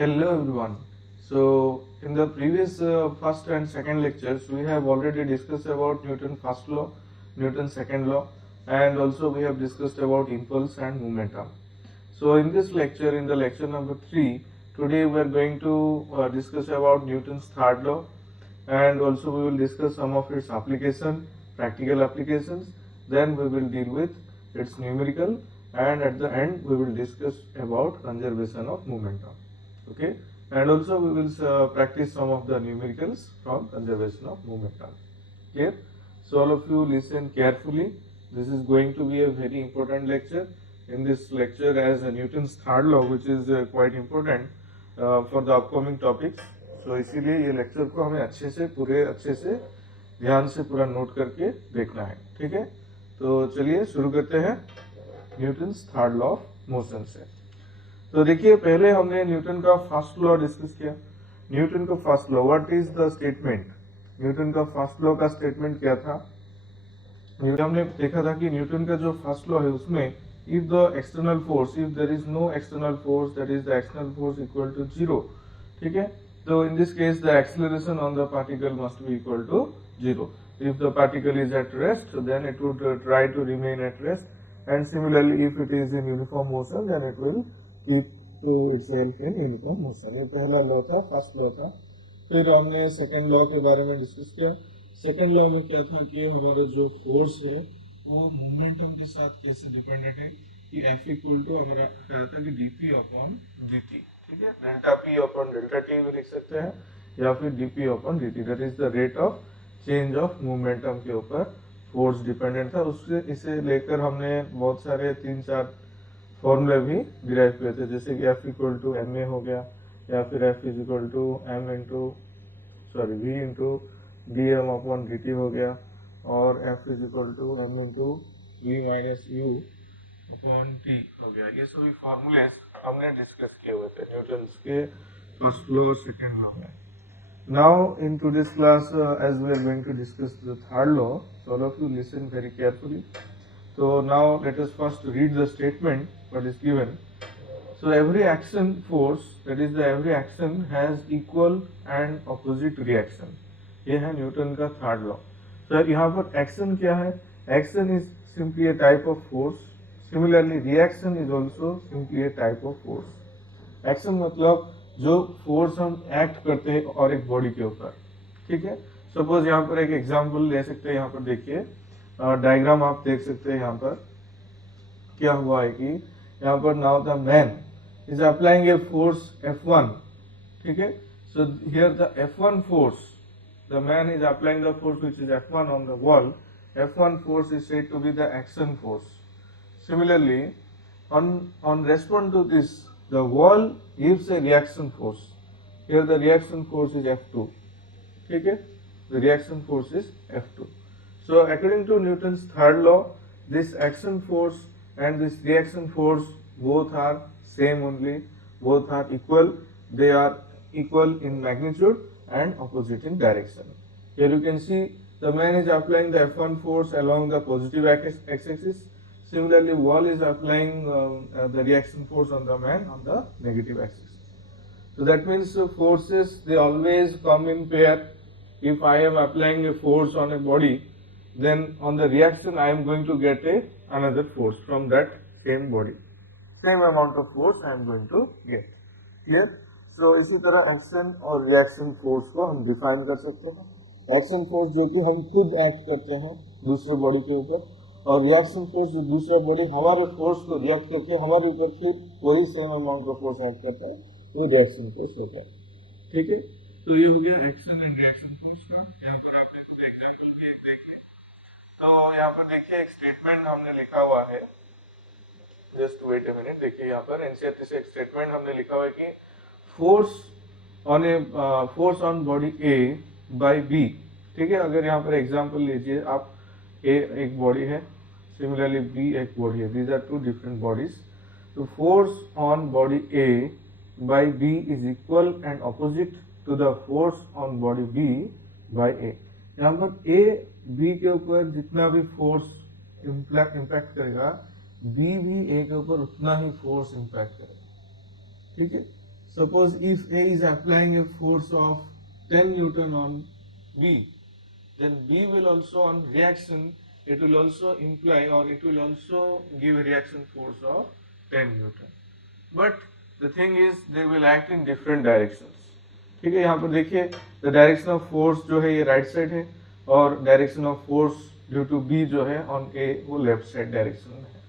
Hello everyone. So in the previous first and second lectures we have already discussed about Newton's first law, Newton's second law, and also we have discussed about impulse and momentum. So in this lecture, in the lecture number 3, today we are going to discuss about Newton's third law, and also we will discuss some of its application, practical applications. Then we will deal with its numerical, and at the end we will discuss about conservation of momentum. Okay, and also we will practice some of the numericals from conservation of momentum. Clear? So all of you listen carefully. This is going to be a very important lecture. In this lecture, as Newton's third law, which is quite important for the upcoming topics. So इसीलिए ये lecture को हमें अच्छे से ध्यान से पूरा note करके देखना है. ठीक है? तो चलिए शुरू करते हैं Newton's third law of motion से. तो देखिए पहले हमने न्यूटन का फर्स्ट लॉ डिस्कस किया. न्यूटन का first law, what is the statement? Newton का फर्स्ट लॉ का स्टेटमेंट क्या था? हमने देखा था कि न्यूटन का जो फर्स्ट लॉ है उसमें if the external force, if there is no external force, that is the external force equal to zero. ठीक है? तो in this case the acceleration on the particle must be equal to zero. If the particle is at rest, then it would try to remain at rest, and similarly if it is in uniform motion, then it will keep to itself in uniform motion. ये पहला law था, first law था. फिर हमने second law के बारे में discuss किया. सेकेंड लॉ में क्या था कि हमारा जो फोर्स है वो मोमेंटम के साथ कैसे डिपेंडेंट है कि F इक्वल टू हमारा क्या था कि dp अपॉन dt. ठीक है, delta p upon delta t भी लिख सकते हैं या फिर dp upon dt, that is the rate of change of momentum के ऊपर फोर्स डिपेंडेंट था. उससे इसे लेकर हमने बहुत सारे 3-4 फॉर्मूले भी डिराइव किए थे, जैसे कि F equal to m a हो गया, या फिर F is equal to m into v into d m upon d t हो गया, और F is equal to m into v minus u upon t हो गया. ये सभी फॉर्मूले हमने डिस्कस किए हुए थे न्यूटन्स के फर्स्ट लॉ और सेकेंड लॉ में. Now in today's class, as we are going to discuss the third law, so all of you listen very carefully. So now let us first read the statement what is given. So every action force, that is the every action has equal and opposite reaction. ये है Newton का third law. तो यहाँ पर action क्या है? Action is simply a type of force. Similarly reaction is also simply a type of force. Action मतलब जो फोर्स हम एक्ट करते हैं और एक बॉडी के ऊपर. ठीक है, सपोज यहाँ पर एक एग्जांपल ले सकते हैं. यहाँ पर देखिए डायग्राम आप देख सकते हैं. यहाँ पर क्या हुआ है कि यहाँ पर now the man is applying a force F1. ठीक है, so here the F1 force, the man is applying the force which is F1 on the wall. F1 force is said to be the action force. Similarly, on respond to this, the wall gives a reaction force. Here the reaction force is F2. ठीक है, the reaction force is F2. So according to Newton's third law, this action force and this reaction force both are same only, both are equal. They are equal in magnitude and opposite in direction. Here you can see the man is applying the F1 force along the positive x-axis. Similarly, wall is applying the reaction force on the man on the negative axis. So that means forces, they always come in pair. If I am applying a force on a body, then on the reaction I am going to get another force from that same body. Same amount of force I am going to get. Clear? So इसी तरह action और reaction force को हम define कर सकते हैं. Action force जो कि हम खुद एक्ट करते हैं दूसरे बॉडी के ऊपर, और रिएक्शन फोर्स जो दूसरा बॉडी हमारे फोर्स को रिएक्ट करके हमारे ऊपर फिर वही same amount of force act करता है, वो रिएक्शन फोर्स होता है. ठीक है, तो ये हो गया एक्शन एंड रिएक्शन फोर्स का. यहाँ पर आप खुद एग्जांपल भी एक देखिए. तो यहाँ पर देखिए एक स्टेटमेंट हमने लिखा हुआ है. Just wait a minute. देखिए यहाँ पर एनसीईआरटी से एक स्टेटमेंट हमने लिखा हुआ है कि force on body A by B. ठीक है, अगर यहाँ पर एग्जांपल लीजिए आप, ए एक बॉडी है, सिमिलरली बी एक बॉडी है. These are two different bodies. तो force on body A by B is equal and opposite to the force on body B by A. यहाँ पर ए बी के ऊपर जितना भी फोर्स इम्पैक्ट करेगा, बी भी ए के ऊपर उतना ही फोर्स इम्पैक्ट करेगा. ठीक है, suppose if A is applying a force of 10 Newton on B, then B will also on reaction, it will also imply or it will also give a reaction force of 10 Newton. But the thing is they will act in different directions. ठीक है, यहाँ पर देखिए the direction of force जो है ये right side है और direction of force due to B जो है ऑन ए वो लेफ्ट साइड डायरेक्शन में है.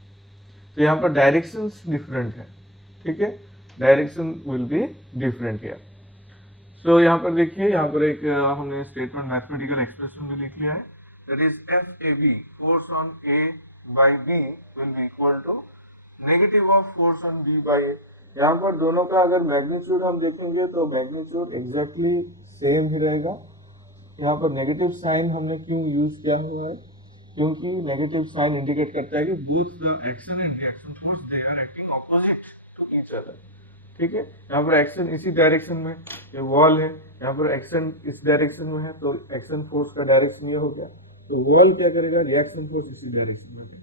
तो यहाँ पर डायरेक्शंस डिफरेंट है. ठीक है, direction will be different here. So यहाँ पर देखिए, यहाँ पर एक हमने स्टेटमेंट मैथमेटिकल एक्सप्रेशन भी लिख लिया है. That is F A B force on A by B will be equal to negative of force on B by A. यहाँ पर दोनों का अगर मैग्नीट्यूड हम देखेंगे तो मैग्नीट्यूड एग्जैक्टली सेम ही रहेगा. यहाँ पर नेगेटिव साइन हमने क्यों यूज किया हुआ है, क्योंकि नेगेटिव साइन इंडिकेट करता है कि both the action and reaction force they are acting opposite to each other. ठीक है, यहाँ पर एक्शन इसी डायरेक्शन में, ये वॉल है, यहाँ पर एक्शन इस डायरेक्शन में है तो एक्शन फोर्स का डायरेक्शन ये हो गया. तो वॉल क्या करेगा, रिएक्शन फोर्स इसी डायरेक्शन में देगा.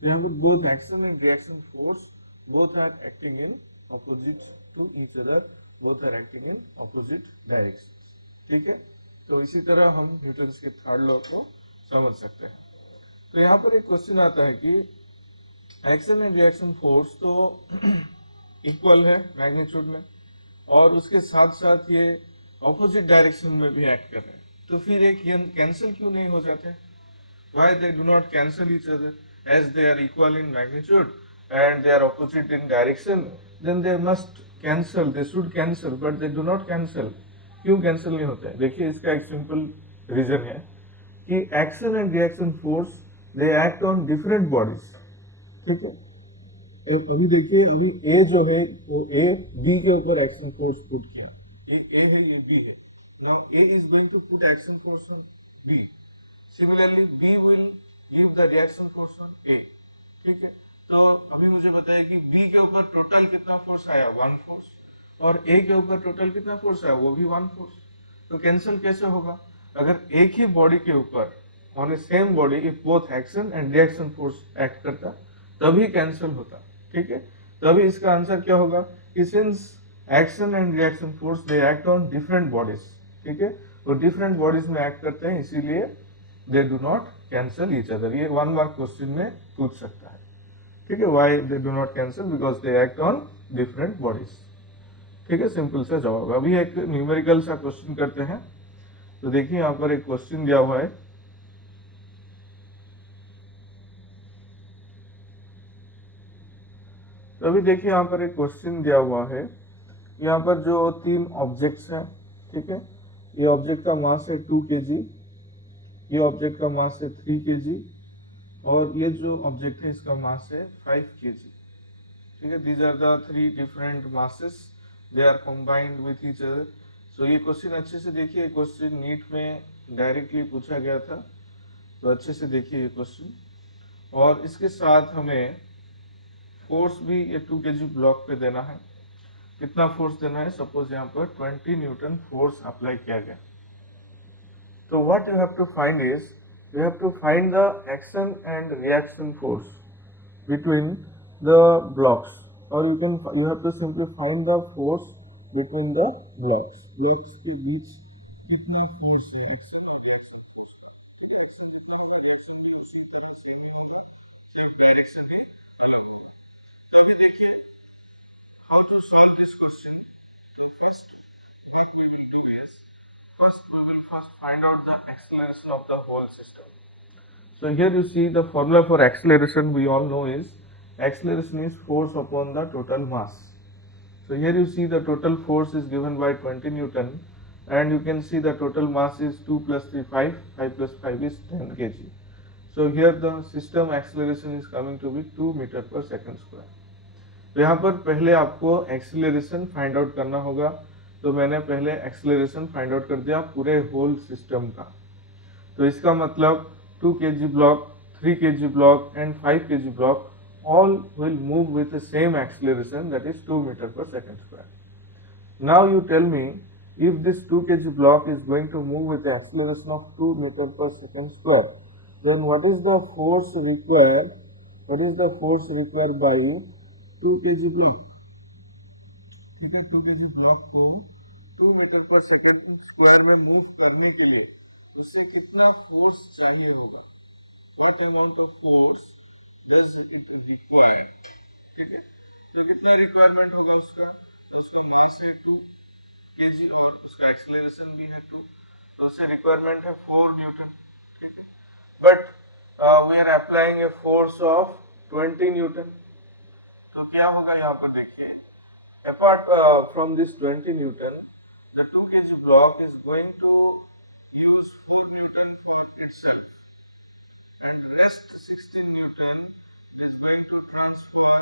तो यहाँ पर both action and reaction force both are acting in opposite to each other, both are acting in opposite directions. ठीक है, तो इसी तरह हम न्यूटन्स के थर्ड लॉ को समझ सकते हैं. तो यहाँ पर एक क्वेश्चन आता है कि एक्शन एंड रिएक्शन फोर्स तो इक्वल है मैग्नीट्यूड में और उसके साथ साथ ये ऑपोजिट डायरेक्शन में भी एक्ट कर रहे हैं, तो फिर एक कैंसिल क्यों नहीं हो जाते? Why they do not cancel each other? As they are equal in magnitude and they are opposite in direction, then they must cancel, they should cancel, but they do not cancel. क्यों cancel नहीं होते हैं? देखिए इसका एक simple reason है कि action and reaction force they act on different bodies. ठीक है, अभी देखिए, अभी ए जो है वो ए बी के ऊपर एक्शन फोर्स पुट किया. ये ए है, ये बी है. Now A is going to put action force on B. Similarly B will give the reaction force on A. ठीक है, तो अभी मुझे बताइए कि बी के ऊपर टोटल कितना फोर्स आया, 1 फोर्स, और ए के ऊपर टोटल कितना फोर्स आया, वो भी 1 फोर्स. तो कैंसिल कैसे होगा? अगर एक ही बॉडी के ऊपर on A same body if both action and reaction force act करता तभी कैंसिल होता. ठीक है, तभी इसका आंसर क्या होगा कि since action and reaction force they act on different bodies. ठीक है, वो डिफरेंट बॉडीज में एक्ट करते हैं, इसीलिए they do not cancel each other. ये 1 मार्क क्वेश्चन में पूछ सकता है. ठीक है, why they do not cancel, because they act on different bodies. ठीक है, सिंपल सा जवाब. अभी एक न्यूमेरिकल सा क्वेश्चन करते हैं. तो देखिए यहाँ पर एक क्वेश्चन दिया हुआ है. तो अभी देखिए यहाँ पर एक क्वेश्चन दिया हुआ है. यहाँ पर जो 3 ऑब्जेक्ट्स हैं, ठीक है, ये ऑब्जेक्ट का मास है 2 kg, ये ऑब्जेक्ट का मास है 3 kg और ये जो ऑब्जेक्ट है इसका मास है 5 kg. ठीक है, these are the 3 different masses, they are combined with each other. So ये क्वेश्चन अच्छे से देखिए. क्वेश्चन नीट में डायरेक्टली पूछा गया था, तो अच्छे से देखिए ये क्वेश्चन. और इसके साथ हमें फोर्स भी ये 2 kg ब्लॉक पे देना है. कितना फोर्स देना है? सपोज यहाँ पर 20 न्यूटन फोर्स अप्लाई किया गया. तो what you have to find is you have to find the action and reaction force between the blocks, or you have to simply find the force between the blocks. Blocks के बीच कितना force है, एक direction भी अलग. तो अभी देखिए how to solve this question. तो first what we will do is we will first find out the acceleration of the whole system. So here you see the formula for acceleration we all know is acceleration is force upon the total mass. So here you see the total force is given by 20 Newton and you can see the total mass is 2 plus 3 5, 5 plus 5 is 10 kg. So here the system acceleration is coming to be 2 meter per second square. तो यहाँ पर पहले आपको acceleration find out करना होगा. तो मैंने पहले एक्सीलरेशन फाइंड आउट कर दिया पूरे होल सिस्टम का. तो इसका मतलब 2 kg block, 3 kg block and 5 kg block all will move with the same acceleration, that is 2 meter per second square. Now you tell me, if this 2 kg block is going to move with the acceleration of 2 meter per second square, then what is the force required? What is the force required by 2 kg block? ठीक है, 2 kg block को 2 metre per second में move करने के लिए उससे कितना force चाहिए होगा, what amount of force does it require। ठीक है, तो कितना रिक्वायरमेंट होगा उसका, तो उसका मास है 2 kg और उसका एक्सेलरेशन भी है 2, तो उससे रिक्वायरमेंट है 4 newton. But we are applying a force of 20 newton, तो क्या होगा यहाँ पर देखिए, apart from this 20 Newton, the 2 kg block is going to use 4 Newton for itself and rest 16 Newton is going to transfer,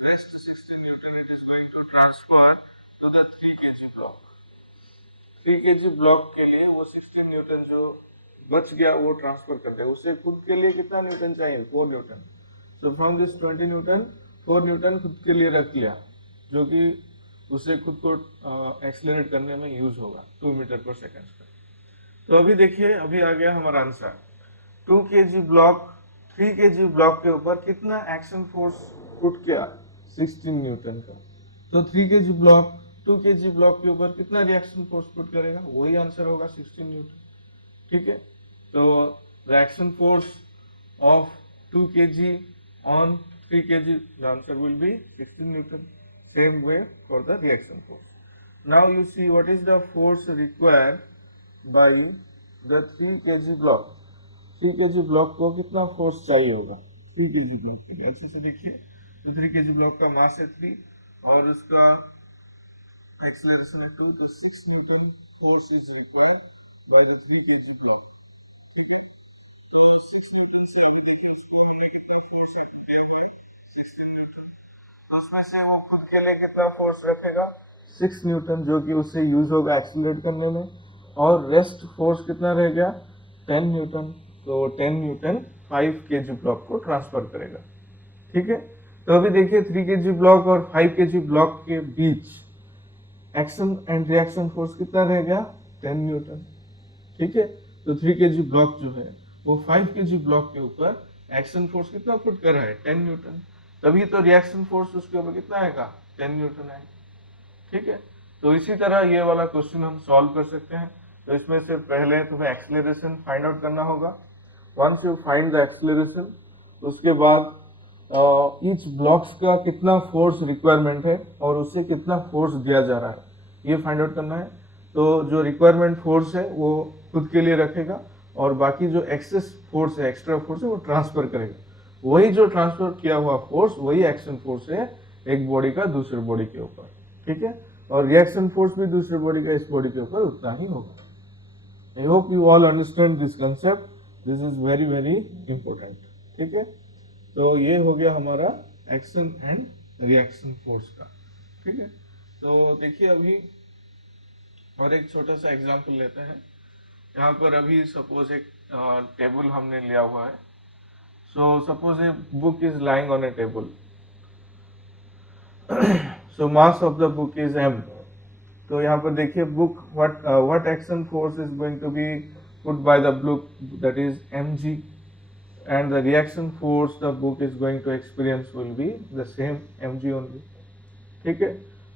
rest 16 Newton it is going to transfer to the 3 kg block। 3 kg block के लिए वो 16 Newton जो बच गया वो transfer कर दे, उसे खुद के लिए कितना न्यूटन चाहिए, 4 Newton. So from this 20 Newton 4 Newton खुद के लिए रख लिया, जो कि उसे खुद को एक्सलरेट करने में यूज होगा 2 मीटर पर सेकेंड पर। तो अभी देखिए, अभी आ गया हमारा answer, 2 kg block 3 kg block के ऊपर कितना एक्शन फोर्स पुट किया, 16 न्यूटन का। तो 3 kg ब्लॉक 2 kg ब्लॉक के ऊपर कितना रिएक्शन फोर्स पुट करेगा, वही आंसर होगा 16 न्यूटन। ठीक है, तो reaction force of 2 kg on 3 kg, the answer will be 16 Newton। Same way for the reaction force। Now you see what is the force required by the 3 kg block। 3 kg block को कितना force चाहिए होगा 3 kg block के लिए, अच्छे से देखिए। तो 3 kg ब्लॉक का मास है 3 और उसका एक्सेलरेशन है 2, तो 6 Newton force is required by the 3 kg block. ठीक है, तो 6 न्यूटन से हमने कितना फोर्स दिया है 16 न्यूटन, तो उसमें से वो खुद के लिए कितना फोर्स रखेगा 6 न्यूटन, जो कि उससे यूज होगा एक्सीलरेट करने में, और रेस्ट फोर्स कितना रह गया 10 न्यूटन, तो 10 न्यूटन 5 kg ब्लॉक को ट्रांसफर करेगा। ठीक है, तो अभी देखिए 3 kg ब्लॉक और 5 kg ब्लॉक के बीच एक्शन एंड रिएक्शन फोर्स कितना रह गया 10 न्यूटन। ठीक है, तो 3 kg ब्लॉक जो है वो 5 kg ब्लॉक के ऊपर एक्शन फोर्स कितना पुट कर रहा है 10 न्यूटन, तभी तो रिएक्शन फोर्स उसके ऊपर कितना आएगा 10 न्यूटन आएगा। ठीक है, तो इसी तरह ये वाला क्वेश्चन हम सॉल्व कर सकते हैं। तो इसमें से पहले तुम्हें एक्सेलरेशन फाइंड आउट करना होगा। Once you find the acceleration, उसके बाद ईच ब्लॉक्स का कितना फोर्स रिक्वायरमेंट है और उससे कितना फोर्स दिया जा रहा है ये फाइंड आउट करना है। तो जो रिक्वायरमेंट फोर्स है वो खुद के लिए रखेगा और बाकी जो एक्सेस फोर्स है, एक्स्ट्रा फोर्स है, वो ट्रांसफर करेगा। वही जो ट्रांसफर किया हुआ फोर्स वही एक्शन फोर्स है एक बॉडी का दूसरे बॉडी के ऊपर। ठीक है, और रिएक्शन फोर्स भी दूसरे बॉडी का इस बॉडी के ऊपर उतना ही होगा। I hope you all understand this concept, this is very very important. ठीक है, तो ये हो गया हमारा एक्शन एंड रिएक्शन फोर्स का। ठीक है, तो देखिए अभी और एक छोटा सा एग्जांपल लेते हैं। यहाँ पर अभी सपोज एक टेबल हमने लिया हुआ है। So suppose a book is lying on a table, so mass of the book is m। तो यहाँ पर देखिए book what action force is going to be put by the book, that is mg, and the reaction force the book is going to experience will be the same mg only। ठीक है,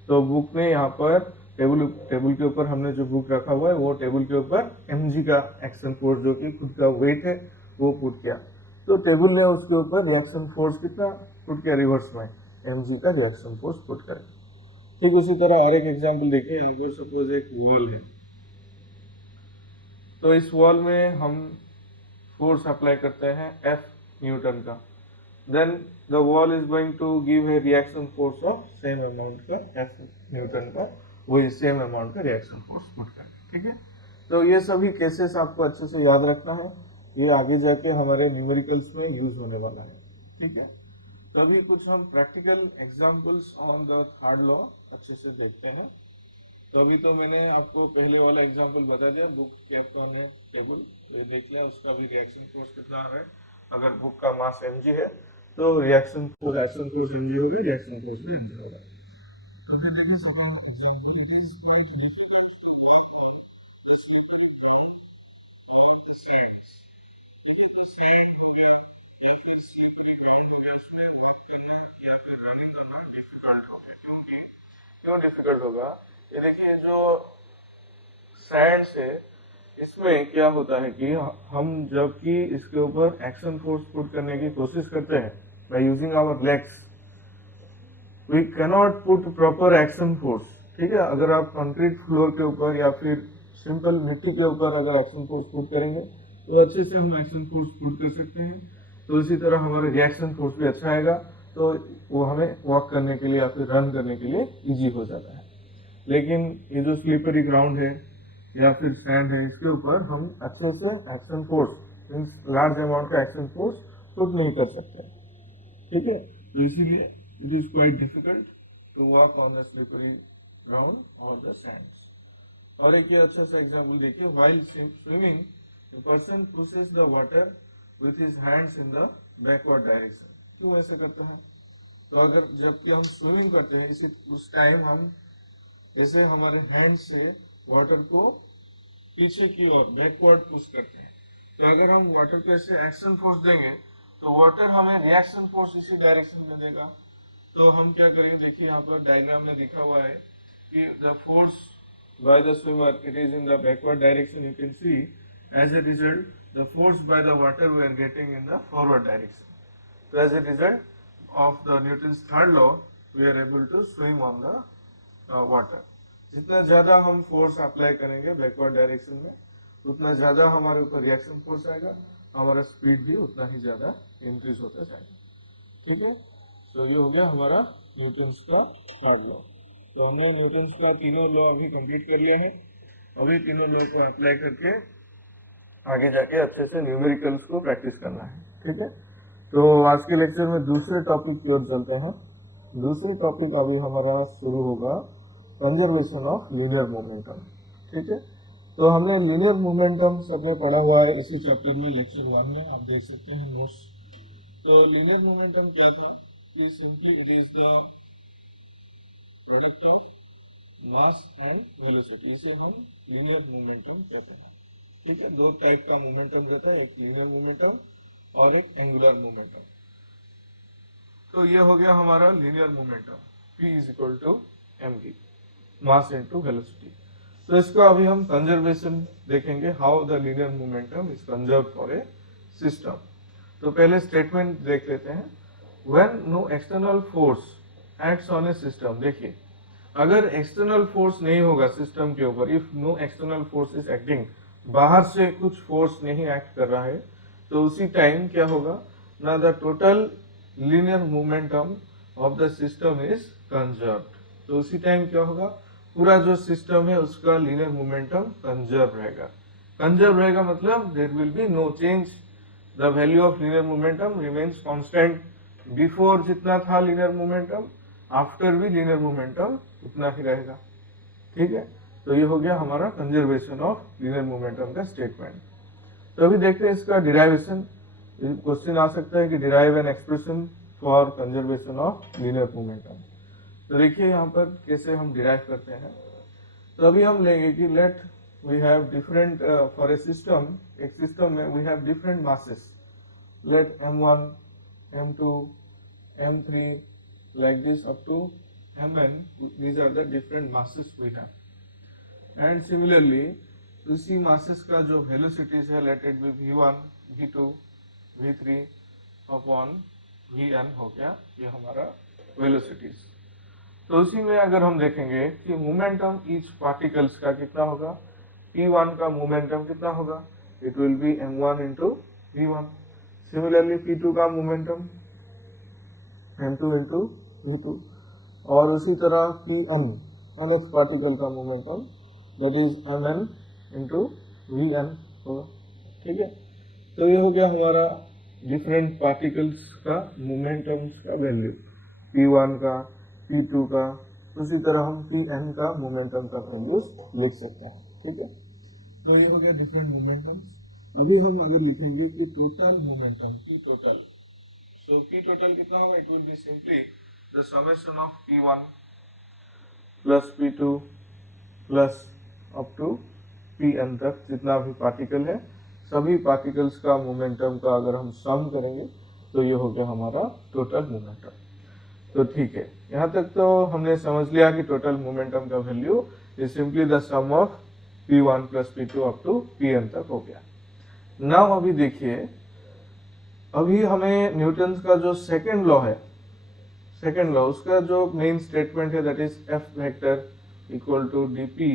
तो book ने यहाँ पर table के ऊपर हमने जो बुक रखा हुआ है वो टेबल के ऊपर mg का एक्शन फोर्स जो कि खुद का वेट है वो पुट किया, तो टेबल ने उसके ऊपर रिएक्शन फोर्स कितना पुट किया रिवर्स में mg का रिएक्शन फोर्स पुट करें। ठीक उसी तरह और एक एग्जांपल देखिए, अगर सपोज एक वॉल है, तो इस वॉल में हम फोर्स अप्लाई करते हैं F न्यूटन का, then the wall is going to give a reaction force of same amount का F न्यूटन का, वही सेम अमाउंट का रिएक्शन फोर्स पुट करें। ठीक है, तो ये सभी केसेस आपको अच्छे से याद रखना है, ये आगे जाके हमारे न्यूमेरिकल्स में यूज होने वाला है। ठीक है, तो अभी कुछ हम practical examples on the third law अच्छे से देखते हैं। तो अभी तो मैंने आपको पहले वाला एग्जांपल बता दिया, book kept on a table, तो ये देख लिया उसका भी रिएक्शन फोर्स कितना है। अगर बुक का मास mg है तो रिएक्शन फोर्स mg होगा, रिएक्शन फोर्स भी mg होगा। अभी देखिए second example, it is going to quite difficult होगा। ये देखिए जो सैंड है इसमें क्या होता है कि हम जबकि इसके ऊपर एक्शन फोर्स पुट करने की कोशिश करते हैं by using our legs, we cannot put proper action force. ठीक है, अगर आप कंक्रीट फ्लोर के ऊपर या फिर सिंपल मिट्टी के ऊपर अगर एक्शन फोर्स पुट करेंगे तो अच्छे से हम एक्शन फोर्स पुट कर सकते हैं। तो इसी तरह हमारा रिएक्शन फोर्स भी अच्छा आएगा, तो वो हमें वॉक करने के लिए या फिर रन करने के लिए इजी हो जाता है। लेकिन ये जो स्लिपरी ग्राउंड है या फिर सैंड है, इसके ऊपर हम अच्छे से action force means large amount का एक्शन फोर्स पुट नहीं कर सकते। ठीक है, तो इसीलिए it is quite difficult to walk on the slippery ground और द सैंड्स। और एक ये अच्छा सा एग्जांपल देखिए, while swimming the person pushes the water with his hands in the backward direction. क्यों ऐसे करता है? तो अगर जबकि हम स्विमिंग करते हैं इसी उस टाइम हम जैसे हमारे हैंड से वाटर को पीछे की ओर बैकवर्ड पुश करते हैं। तो अगर हम वाटर को ऐसे एक्शन फोर्स देंगे तो वाटर हमें रिएक्शन फोर्स इसी डायरेक्शन में देगा। तो हम क्या करेंगे, देखिए यहाँ पर डायग्राम में दिखा हुआ है कि the force by the swimmer it is in the backward direction, you can see as a result the force by the water we are getting in the forward direction. So as a result of the Newton's third law we are able to swim on the water. जितना ज्यादा हम force apply करेंगे backward direction में उतना ज्यादा हमारे ऊपर reaction force आएगा, हमारा स्पीड भी उतना ही ज्यादा इंक्रीज होता जाएगा। ठीक है, तो ये हो गया हमारा न्यूटन्स का थर्ड लॉ। तो हमने न्यूटन्स का तीनों लॉ अभी कंप्लीट कर लिया है। अभी तीनों लॉ को अप्लाई करके आगे जाके अच्छे से न्यूमेरिकल्स को प्रैक्टिस करना है। ठीक है, तो आज के लेक्चर में दूसरे टॉपिक की ओर चलते हैं। दूसरी टॉपिक अभी हमारा शुरू होगा कंजर्वेशन ऑफ लीनियर मोमेंटम। ठीक है, तो हमने लीनियर मोमेंटम सबने पढ़ा हुआ है इसी चैप्टर में, लेक्चर 1 में आप देख सकते हैं नोट्स। तो लीनियर मोमेंटम क्या था कि simply it is the product of mass and velocity, इसे हम लीनियर मोमेंटम कहते हैं। ठीक है, दो टाइप का मोमेंटम रहता है, एक लीनियर मोमेंटम और एक एंगुलर मोमेंटम। तो ये हो गया हमारा linear momentum, P is equal to mv, mass into velocity. तो इसका अभी हम कंजर्वेशन देखेंगे, how the linear momentum is conserve for a system. तो पहले स्टेटमेंट देख लेते हैं, when no external force acts on a system. देखिए अगर एक्सटर्नल फोर्स नहीं होगा सिस्टम के ऊपर, if no external force is acting, बाहर से कुछ फोर्स नहीं एक्ट कर रहा है, तो उसी टाइम क्या होगा ना, the total linear momentum of the system is conserved. तो उसी टाइम क्या होगा, पूरा जो सिस्टम है उसका लीनियर मोमेंटम कंजर्व रहेगा। कंजर्व रहेगा मतलब there will be no change, the value of linear momentum remains constant. Before जितना था लीनियर मोमेंटम, आफ्टर भी लीनियर मोमेंटम उतना ही रहेगा। ठीक है, तो ये हो गया हमारा कंजर्वेशन ऑफ लीनियर मोमेंटम का स्टेटमेंट। तो अभी देखते हैं इसका डिराइवेशन। क्वेश्चन आ सकता है कि derive an expression for conservation of linear momentum. तो देखिए यहाँ पर कैसे हम डिराइव करते हैं। तो अभी हम लेंगे कि let we have different for a system, एक सिस्टम में we have different masses, let m1 m2 m3 like this up to mn, these are the different masses we have. And similarly इसी masses का जो velocities है, let it be v1 v2 v3 upon vn हो गया, ये हमारा velocities। तो उसी में अगर हम देखेंगे कि मोमेंटम ईच पार्टिकल्स का कितना होगा, p1 का मोमेंटम कितना होगा, it will be m1 into v1। Similarly p2 का मोमेंटम m2 into v2, और उसी तरह pn nth पार्टिकल का momentum that is mn into vn होगा। ठीक है, तो ये हो गया हमारा डिफरेंट पार्टिकल्स का मोमेंटम्स का वैल्यू, p1 का, p2 का, उसी तरह हम pn का मोमेंटम का वैल्यूज लिख सकते हैं। ठीक है, तो ये हो गया डिफरेंट मोमेंटम्स। अभी हम अगर लिखेंगे कि total momentum p total, so p total कितना होगा, it will be simply the summation of p1 plus p2 plus up to pn तक जितना भी पार्टिकल है, सभी पार्टिकल्स का मोमेंटम का अगर हम सम करेंगे तो ये हो गया हमारा टोटल मोमेंटम। तो ठीक है, यहाँ तक तो हमने समझ लिया कि टोटल मोमेंटम का value is simply the sum of P1 plus P2 up to Pn तक हो गया। नाउ अभी देखिए, अभी हमें न्यूटन का जो सेकेंड लॉ है, सेकेंड लॉ उसका जो मेन स्टेटमेंट है that is F vector equal to dp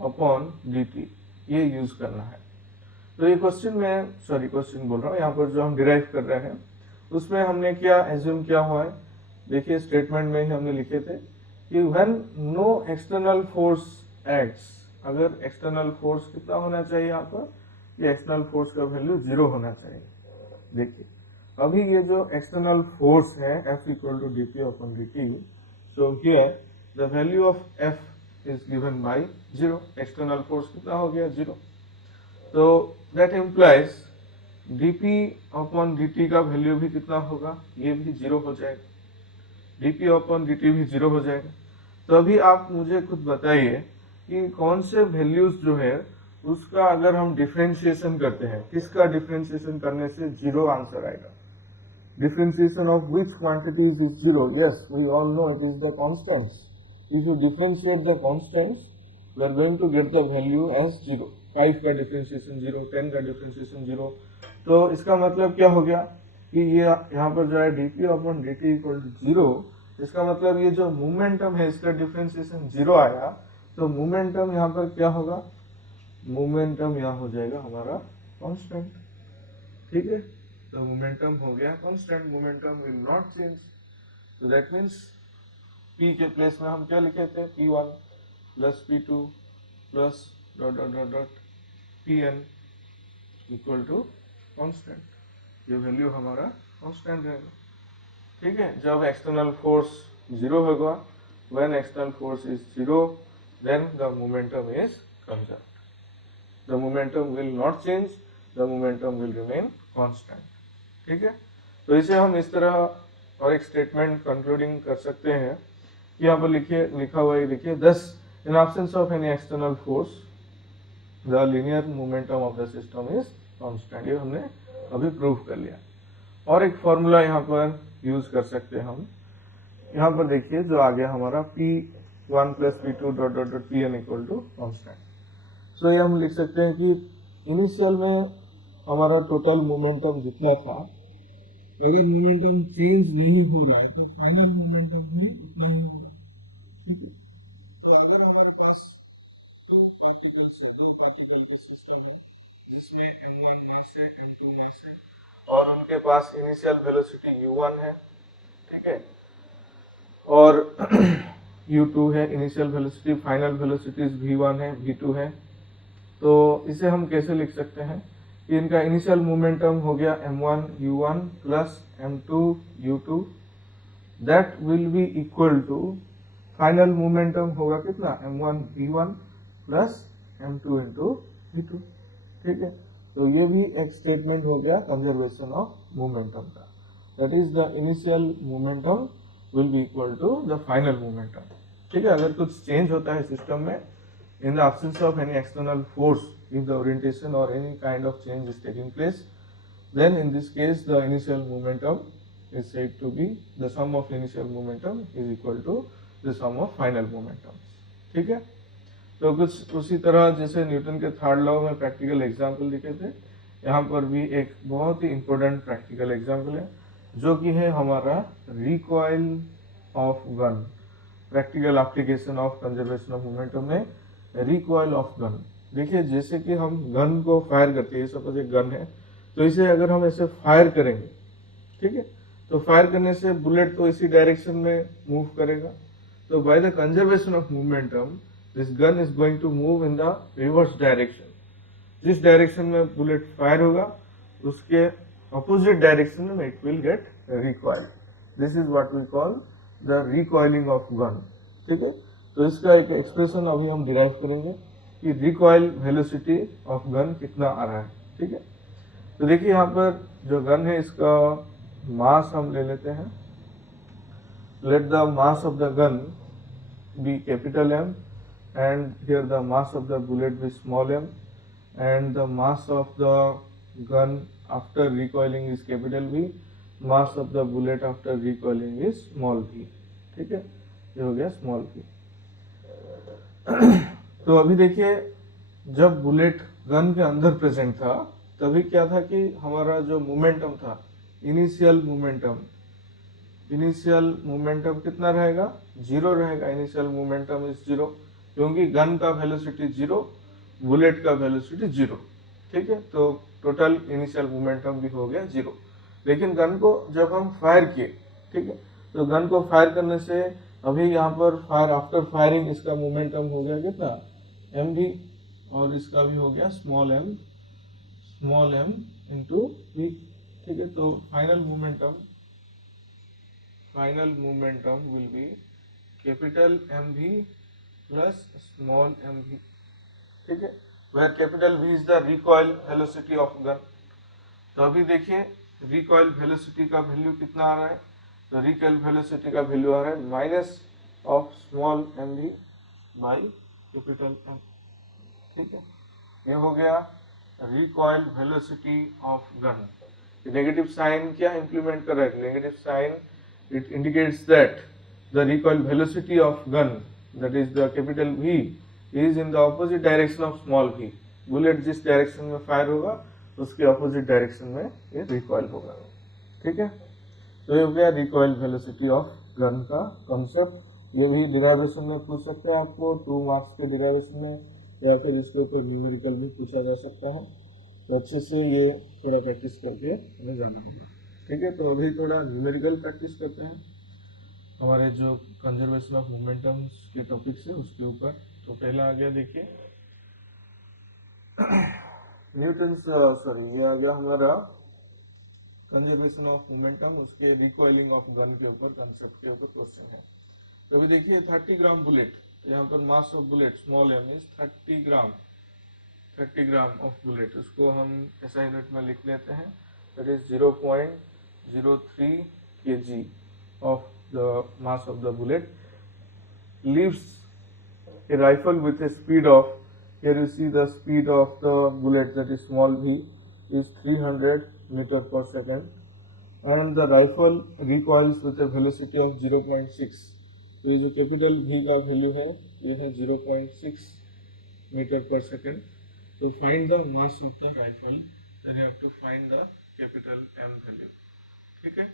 upon dt, ये यूज करना है। तो ये क्वेश्चन में, सॉरी क्वेश्चन बोल रहा हूँ, यहाँ पर जो हम डिराइव कर रहे हैं उसमें हमने क्या एज्यूम किया हुआ है, देखिए स्टेटमेंट में ही हमने लिखे थे कि when no external force acts, अगर एक्सटर्नल फोर्स कितना होना चाहिए यहाँ पर, ये एक्सटर्नल फोर्स का वैल्यू 0 होना चाहिए। देखिए अभी ये जो एक्सटर्नल फोर्स है F equal to d p upon d t, so here the value of F is given by 0, external force कितना हो गया 0, तो that implies dp upon dt का वैल्यू भी कितना होगा, ये भी 0 हो जाएगा, dp अपॉन dt भी 0 हो जाएगा। तो अभी आप मुझे खुद बताइए कि कौन से वैल्यूज जो है उसका अगर हम डिफरेंशिएशन करते हैं, किसका डिफरेंशिएशन करने से 0 आंसर आएगा, differentiation of which quantities is 0? Yes, we all know it is the constants. If you differentiate the constants, we are going to get the value as 0. 5 का differentiation 0, 10 का differentiation 0. तो इसका मतलब क्या हो गया कि ये यहाँ पर जो है dp upon dt equal to 0, इसका मतलब ये जो मोमेंटम है इसका डिफरेंशिएशन 0 आया, तो मोमेंटम यहाँ पर क्या होगा, मोमेंटम यहाँ हो जाएगा हमारा कांस्टेंट, ठीक है। तो मोमेंटम हो गया constant, momentum will not change, तो दैट मीन्स p के प्लेस में हम क्या लिखे थे, p1 plus p2 plus dot dot dot dot pn equal to constant, ये वैल्यू हमारा कांस्टेंट रहेगा, ठीक है। जब एक्सटर्नल फोर्स 0 होगा, when external force is 0 then the momentum is conserved, the momentum will not change, the momentum will remain constant, ठीक है। तो इसे हम इस तरह और एक स्टेटमेंट कंक्लूडिंग कर सकते हैं कि यहाँ पर लिखा हुआ है, देखिए दस in absence of any external force the linear momentum of the system is constant, ये हमने अभी प्रूव कर लिया। और एक फॉर्मूला यहाँ पर यूज कर सकते हैं हम, यहाँ पर देखिए जो आ गया हमारा P1 plus P2 dot dot dot Pn equal to constant. So ये हम लिख सकते हैं कि इनिशियल में हमारा टोटल मोमेंटम जितना था, अगर मोमेंटम चेंज नहीं हो रहा है तो फाइनल मोमेंटम भी उतना ही होगा, ठीक है। तो अगर हमारे पास दो पार्टिकल के सिस्टम है जिसमें m1 मास है, m2 मास है और उनके पास इनिशियल वेलोसिटी u1 है, ठीक है, और u2 है initial velocity, final velocities v1 है, v2 है, तो इसे हम कैसे लिख सकते हैं कि इनका इनिशियल मोमेंटम हो गया m1 u1 plus m2 u2, that will be equal to final momentum होगा कितना, m1 v1 plus m2 into v2, ठीक है। तो ये भी एक स्टेटमेंट हो गया कंजर्वेशन ऑफ मोमेंटम का, that is the initial momentum will be equal to the final momentum, ठीक है। अगर कुछ चेंज होता है सिस्टम में in the absence of any external force, if the orientation or any kind of change is taking place, then in this case the initial momentum is said to be the sum of initial momentum is equal to the sum of final momentum, ठीक है। तो कुछ उसी तरह जैसे Newton के third law में practical example लिखे थे, यहाँ पर भी एक बहुत ही इंपॉर्टेंट प्रैक्टिकल एग्जाम्पल है जो कि है हमारा recoil of gun, practical application of conservation of momentum में रिकॉइल ऑफ गन। देखिए जैसे कि हम गन को फायर करते हैं, सपोज एक गन है, तो इसे अगर हम ऐसे फायर करेंगे, ठीक है, तो फायर करने से बुलेट तो इसी डायरेक्शन में मूव करेगा, तो by the conservation of momentum this gun is going to move in the reverse direction, जिस डायरेक्शन में बुलेट फायर होगा उसके अपोजिट डायरेक्शन में it will get recoil, this is what we call the recoiling of gun, ठीक है। तो इसका एक एक्सप्रेशन अभी हम डिराइव करेंगे कि रिकॉइल वेलोसिटी ऑफ गन कितना आ रहा है, ठीक है। तो देखिए यहाँ पर जो गन है इसका मास हम ले लेते हैं, let the mass of the gun be capital M and here the mass of the bullet be small m and the mass of the gun after recoiling is capital V, mass of the bullet after recoiling is small v। ठीक है, ये हो गया small v। तो अभी देखिए, जब bullet gun के अंदर प्रेजेंट था तभी क्या था कि हमारा जो मोमेंटम था, इनिशियल मोमेंटम कितना रहेगा, जीरो रहेगा। इनिशियल मोमेंटम इज जीरो, क्योंकि गन का वेलोसिटी जीरो, बुलेट का वेलोसिटी जीरो। ठीक है, तो टोटल इनिशियल मोमेंटम भी हो गया जीरो। लेकिन गन को जब हम फायर किए, ठीक है, तो गन को फायर करने से अभी यहाँ पर फायर आफ्टर फायरिंग इसका मोमेंटम हो गया कितना, एम भी, और इसका भी हो गया स्मॉल एम इंटू वी। ठीक है, तो final momentum will be capital M V plus small m v. ठीक है, where capital V is the recoil velocity of gun. तो अभी देखिए रिकॉइल वेलोसिटी का वैल्यू कितना आ रहा है, तो रिकॉइल वेलोसिटी का वैल्यू आ रहा है minus of small m v by capital M. ठीक है, ये हो गया recoil velocity of gun. Negative sign क्या इंप्लीमेंट कर रहा है, negative sign it indicates that the recoil velocity of gun, that is the capital V, is in the opposite direction of small v. Bullet जिस direction में fire होगा उसके opposite direction में ये रिकॉइल होगा। ठीक है, तो ये हो गया रिकॉइल वेलोसिटी ऑफ गन का कॉन्सेप्ट। ये भी डिराइवेशन में पूछ सकते हैं आपको, 2 मार्क्स के डिराइवेशन में, या फिर इसके ऊपर न्यूमेरिकल भी पूछा जा सकता है। तो अच्छे से ये थोड़ा प्रैक्टिस करके हमें जाना होगा। ठीक है, तो अभी थोड़ा न्यूमेरिकल प्रैक्टिस करते हैं हमारे जो कंजर्वेशन ऑफ मोमेंटम्स के टॉपिक से उसके ऊपर। तो पहला आ गया देखिए न्यूटन्स, ये आ गया हमारा कंजर्वेशन ऑफ मोमेंटम, उसके रिकॉइलिंग ऑफ गन के ऊपर, कंसेप्ट के ऊपर क्वेश्चन है। तो अभी देखिए 30 ग्राम बुलेट, यहाँ पर mass of bullet small m is 30 gram of bullet, उसको हम ऐसा यूनिट में लिख लेते हैं, that is 0.03 kg of the mass of the bullet leaves a rifle with a speed of, here you see the speed of the bullet, that is small v, is 300 meter per second, and the rifle recoils with a velocity of 0.6। तो ये जो capital v का value है ये है 0.6 metre per second. तो find the mass of the rifle, then you have to find the capital m value. ठीक है,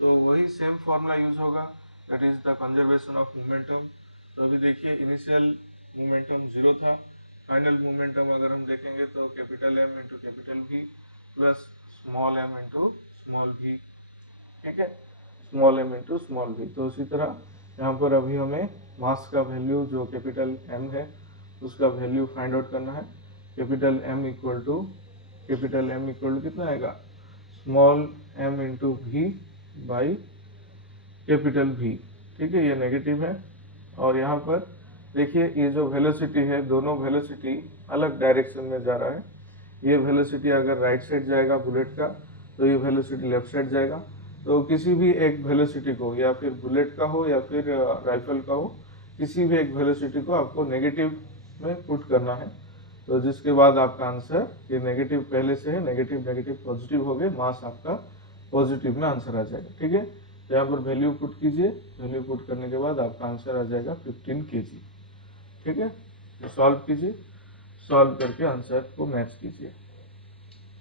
तो वही सेम फॉर्मूला यूज होगा, that is the conservation of momentum. तो अभी देखिए इनिशियल मोमेंटम जीरो था, फाइनल मोमेंटम अगर हम देखेंगे तो capital M into capital V plus small m into small v। ठीक है, small m into small v। तो उसी तरह यहाँ पर अभी हमें मास का वैल्यू जो कैपिटल M है उसका वैल्यू फाइंड आउट करना है। कैपिटल M इक्वल टू कितना आएगा, small m into v by capital V। ठीक है, ये नेगेटिव है। और यहाँ पर देखिए ये जो वेलोसिटी है, दोनों वेलोसिटी अलग डायरेक्शन में जा रहा है। ये वेलोसिटी अगर राइट साइड जाएगा बुलेट का, तो ये वेलोसिटी लेफ्ट साइड जाएगा। तो किसी भी एक वेलोसिटी को, या फिर बुलेट का हो या फिर राइफल का हो, किसी भी एक वेलोसिटी को आपको नेगेटिव में पुट करना है। तो जिसके बाद आपका आंसर, ये नेगेटिव पहले से है, नेगेटिव पॉजिटिव हो गए, मास आपका पॉजिटिव में आंसर आ जाएगा। ठीक है, तो यहाँ पर वैल्यू पुट कीजिए, वैल्यू पुट करने के बाद आपका आंसर आ जाएगा 15 kg। ठीक है, तो सॉल्व कीजिए, सॉल्व करके आंसर को मैच कीजिए।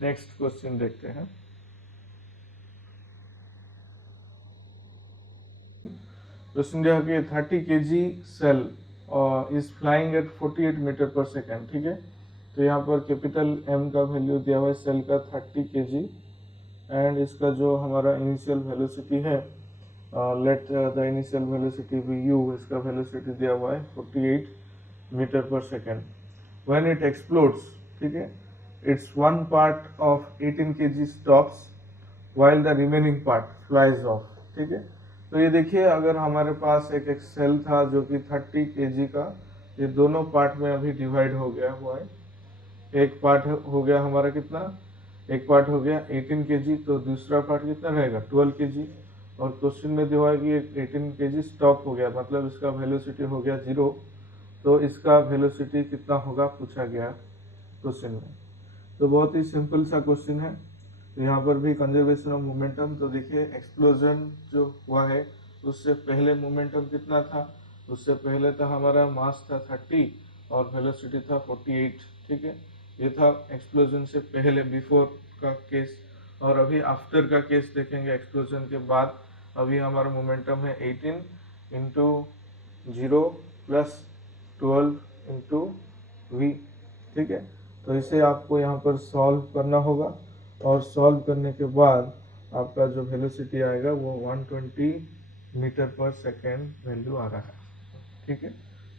नेक्स्ट क्वेश्चन देखते हैं। क्वेश्चन जो है कि 30 kg shell is flying at 48 metre per second. ठीक है, तो यहाँ पर कैपिटल M का वैल्यू दिया हुआ है सेल का 30 kg, एंड इसका जो हमारा इनिशियल वेलोसिटी है, let the initial velocity be u, इसका वेलोसिटी दिया हुआ है 48 metre per second. When it explodes, ठीक है, it's one part of 18 kg stops while the remaining part flies of. ठीक है, तो ये देखिए अगर हमारे पास एक सेल था जो कि 30 kg का, ये दोनों पार्ट में अभी डिवाइड हो गया हुआ है। एक पार्ट हो गया हमारा कितना, एक पार्ट हो गया 18 kg, तो दूसरा पार्ट कितना रहेगा 12 kg। और क्वेश्चन में दिया है कि 18 kg स्टॉप हो गया, मतलब इसका वेलोसिटी हो गया 0। तो इसका वेलोसिटी कितना होगा पूछा गया क्वेश्चन में। तो बहुत ही सिंपल सा क्वेश्चन है। तो यहाँ पर भी कंजर्वेशन ऑफ मोमेंटम, तो देखिए एक्सप्लोजन जो हुआ है उससे पहले मोमेंटम कितना था, उससे पहले था हमारा मास था 30 और वेलोसिटी था 48, ठीक है। ये था एक्सप्लोजन से पहले, बिफोर का केस। और अभी आफ्टर का केस देखेंगे एक्सप्लोजन के बाद। अभी हमारा मोमेंटम है 18 इंटू 0 प्लस 12 इंटू वी, ठीक है। तो इसे आपको यहाँ पर सॉल्व करना होगा, और सॉल्व करने के बाद आपका जो वेलोसिटी आएगा वो 120 मीटर पर सेकेंड वैल्यू आ रहा है, ठीक है।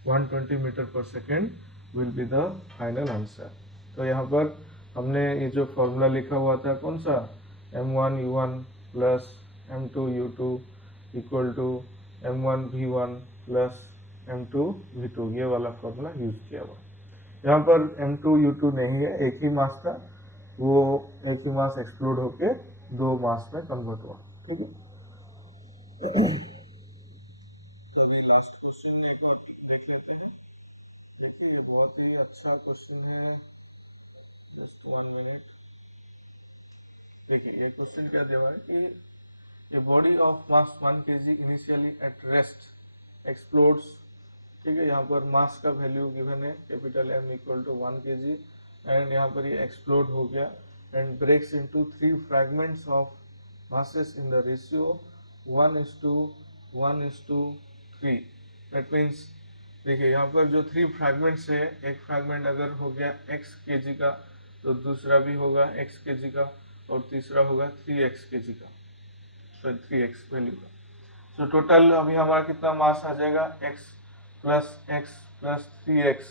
120 metre per second will be the final answer. तो यहाँ पर हमने ये जो फॉर्मूला लिखा हुआ था कौन सा, m1u1 plus m2u2 equal to m1v1 plus m2v2, ये वाला फॉर्मूला यूज किया हुआ। यहाँ पर m2u2 नहीं है, एक ही मास था, वो एक ही मास एक्सप्लोड होके दो मास में कन्वर्ट हुआ, ठीक है। तो अभी लास्ट क्वेश्चन एक बार देख लेते हैं। देखिए ये बहुत ही अच्छा क्वेश्चन है, जस्ट 1 मिनट। देखिए ये क्वेश्चन क्या दिया हुआ है कि a body of mass 1 kg initially at rest explodes, ठीक है। यहाँ पर मास का वैल्यू गिवन है capital M equal to 1 kg, and यहाँ पर ये एक्सप्लोड हो गया and breaks into 3 fragments of masses in the ratio 1:1:3। दैट मीन्स देखिए यहाँ पर जो 3 फ्रैगमेंट्स है, एक फ्रैगमेंट अगर हो गया x kg का, तो दूसरा भी होगा x kg का, और तीसरा होगा 3x kg का, सॉरी 3x वैल्यू का। तो टोटल अभी हमारा कितना मास आ जाएगा, x प्लस 3x,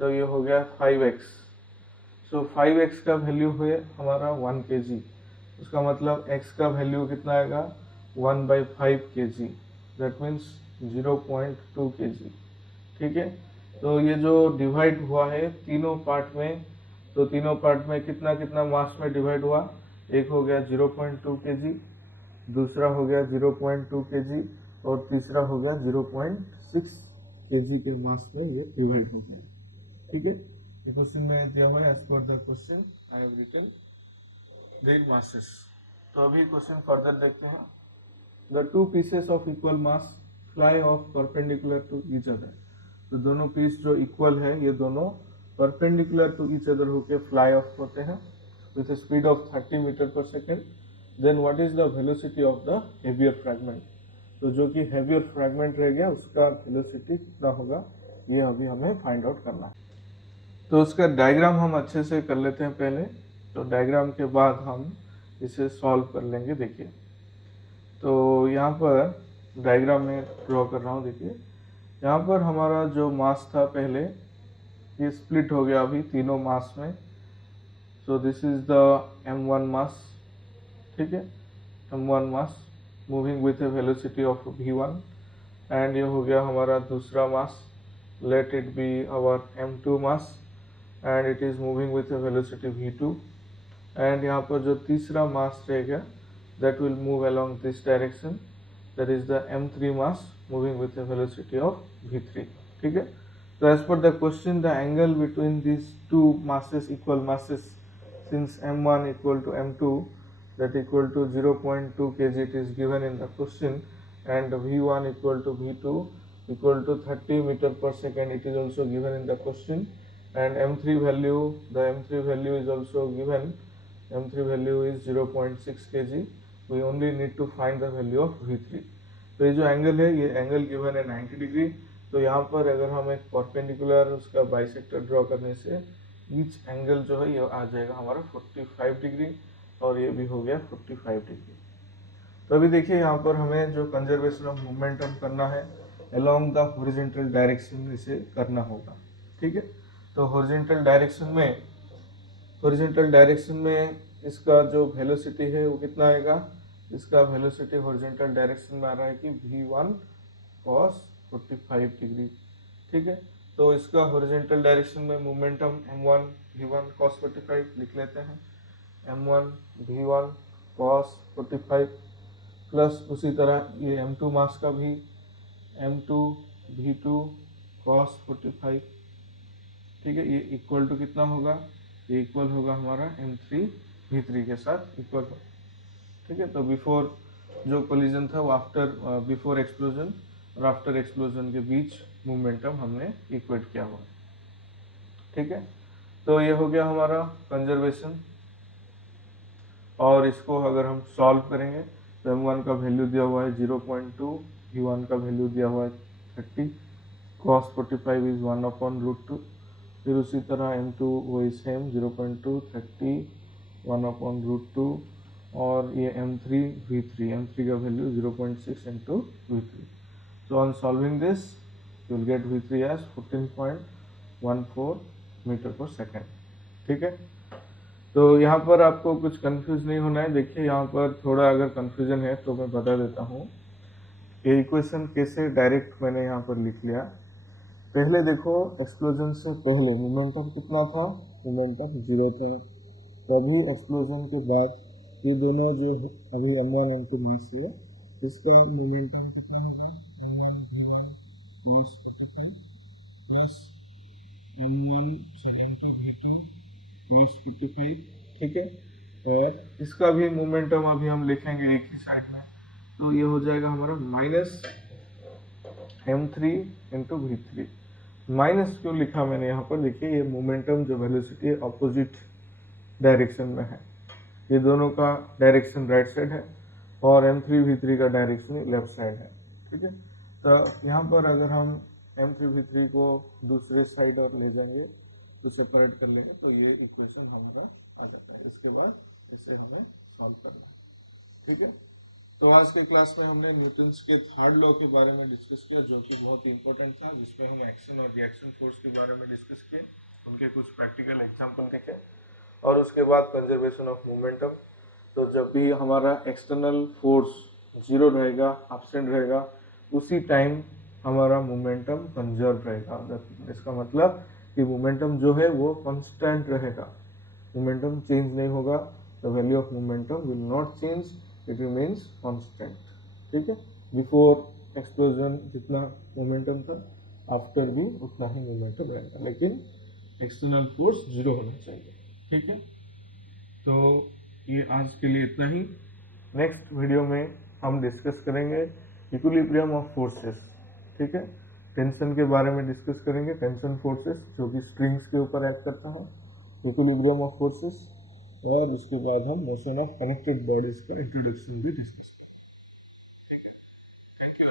तो ये हो गया 5x। सो 5x का वैल्यू हुए हमारा 1 kg, उसका मतलब x का वैल्यू कितना आएगा 1/5 kg, दैट मीन्स 0.2 kg, ठीक है। तो ये जो डिवाइड हुआ है तीनों पार्ट में, तो तीनों पार्ट में कितना कितना मास में डिवाइड हुआ, एक हो गया 0.2 kg, दूसरा हो गया 0.2 kg, और तीसरा हो गया 0.6 kg के मास में ये डिवाइड हो गया, ठीक है। ये क्वेश्चन में दिया हुआ है, as per the question I have written their masses. तो अभी क्वेश्चन फर्दर देखते हैं। The two pieces of equal mass fly off perpendicular to each other. तो दोनों पीस जो इक्वल है ये दोनों परपेंडिकुलर टू ईच अदर होके फ्लाई ऑफ होते हैं with speed of 30 metre per second. Then what is the velocity of the heavier fragment. तो जो कि हेवियर फ्रैगमेंट रह गया उसका वेलोसिटी कितना होगा, ये अभी हमें फाइंड आउट करना है। तो उसका डायग्राम हम अच्छे से कर लेते हैं पहले, तो डायग्राम के बाद हम इसे सॉल्व कर लेंगे। देखिए तो यहाँ पर डायग्राम में ड्रॉ कर रहा हूँ। देखिए यहाँ पर हमारा जो मास था पहले, ये स्प्लिट हो गया अभी तीनों मास में। So this is the m1 mass, ठीक है, m1 mass moving with a velocity of v1, and ये हो गया हमारा दूसरा mass, let it be our m2 mass, and it is moving with a velocity v2, and यहाँ पर जो तीसरा मास रहेगा that will move along this direction, that is the m3 mass moving with a velocity of v3, ठीक है। So as per the question, the angle between these two masses, equal masses, since m1 equal to m2, that equal to 0.2 kg, it is given in the question, and v1 equal to v2 equal to 30 meter per second, it is also given in the question, and m3 value, the m3 value is also given, m3 value is 0.6 kg, we only need to find the value of v3। तो ये जो angle है ये angle given है 90 degree. तो यहाँ पर अगर हम एक परपेंडिकुलर उसका बाइसेक्टर ड्रॉ करने से ईच एंगल जो है ये आ जाएगा हमारा 45 डिग्री, और ये भी हो गया 45 डिग्री। तो अभी देखिए यहाँ पर हमें जो कंजर्वेशन ऑफ मोमेंटम करना है अलोंग द हॉरिजॉन्टल डायरेक्शन इसे करना होगा, ठीक है। तो हॉरिजॉन्टल डायरेक्शन में इसका जो वेलोसिटी है वो कितना आएगा, इसका वेलोसिटी हॉरिजॉन्टल डायरेक्शन में आ रहा है कि v1 cos 45 डिग्री, ठीक है। तो इसका हॉरिजॉन्टल डायरेक्शन में मोमेंटम m1 v1 cos 45 लिख लेते हैं, m1 v1 cos 45 प्लस उसी तरह ये m2 मास का भी m2 v2 cos 45, ठीक है। ये इक्वल टू कितना होगा, ये इक्वल होगा हमारा m3 v3 के साथ इक्वल हो। ठीक है, तो बिफोर जो कोलिजन था वो आफ्टर बिफोर एक्सप्लोजन और आफ्टर एक्सप्लोजन के बीच मोमेंटम हमने इक्वेट किया हुआ। ठीक है, तो ये हो गया हमारा कंजर्वेशन। और इसको अगर हम सॉल्व करेंगे तो m1 का वैल्यू दिया हुआ है 0.2, v1 का वैल्यू दिया हुआ है 30, cos 45 इज 1/√2। फिर उसी तरह m2 वही सेम 0.2, 30, 1/√2, और ये m3 का value 0.6 into v3। So on solving this you will get v3 as 14.14 metre per second. ठीक है, तो यहाँ पर आपको कुछ कंफ्यूज नहीं होना है। देखिए यहाँ पर थोड़ा अगर कंफ्यूजन है तो मैं बता देता हूँ। ये इक्वेशन कैसे डायरेक्ट मैंने यहाँ पर लिख लिया। पहले देखो, एक्सप्लोजन से पहले मोमेंटम कितना था, मोमेंटम 0 था। तभी एक्सप्लोजन के बाद ये दोनों जो अभी m1 m2 मिस हुए, इसका मोमेंटम ठीक है, और इसका भी मोमेंटम अभी हम लिखेंगे एक ही साइड में, तो ये हो जाएगा हमारा minus m3 into v3। Minus क्यों लिखा मैंने यहाँ पर, देखिए ये मोमेंटम जो वेलोसिटी है अपोजिट डायरेक्शन में है, ये दोनों का डायरेक्शन राइट साइड है और m3 v3 का डायरेक्शन लेफ्ट साइड है। ठीक है, तो यहाँ पर अगर हम m3 v3 को दूसरे साइड और ले जाएंगे तो सेपरेट कर लेंगे तो ये इक्वेशन हमारा आ जाता है। इसके बाद इसे हमें सॉल्व करना है। ठीक है, तो आज के क्लास में हमने न्यूटन्स के थर्ड लॉ के बारे में डिस्कस किया, जो कि बहुत ही इंपॉर्टेंट था, जिसमें हम एक्शन और रिएक्शन फोर्स के बारे में डिस्कस किए, उनके कुछ प्रैक्टिकल एग्जांपल देखे, और उसके बाद कंजर्वेशन ऑफ मोमेंटम। तो जब भी हमारा एक्सटर्नल फोर्स जीरो रहेगा, एब्सेंट रहेगा, उसी टाइम हमारा मोमेंटम कंजर्व रहेगा। इसका मतलब कि मोमेंटम जो है वो कांस्टेंट रहेगा, मोमेंटम चेंज नहीं होगा। The value of momentum will not change, it remains constant. ठीक है, बिफोर एक्सप्लोजन जितना मोमेंटम था, आफ्टर भी उतना ही मोमेंटम रहेगा, लेकिन एक्सटर्नल फोर्स जीरो होना चाहिए। ठीक है, तो ये आज के लिए इतना ही। नेक्स्ट वीडियो में हम डिस्कस करेंगे इक्विलिब्रियम ऑफ फोर्सेस। ठीक है, टेंशन के बारे में डिस्कस करेंगे, टेंशन फोर्सेस जो कि स्ट्रिंग्स के ऊपर एक्ट करता है, इक्विलिब्रियम ऑफ फोर्सेस, और उसके बाद हम मोशन ऑफ कनेक्टेड बॉडीज का इंट्रोडक्शन भी डिस्कस करेंगे। ठीक है, थैंक यू।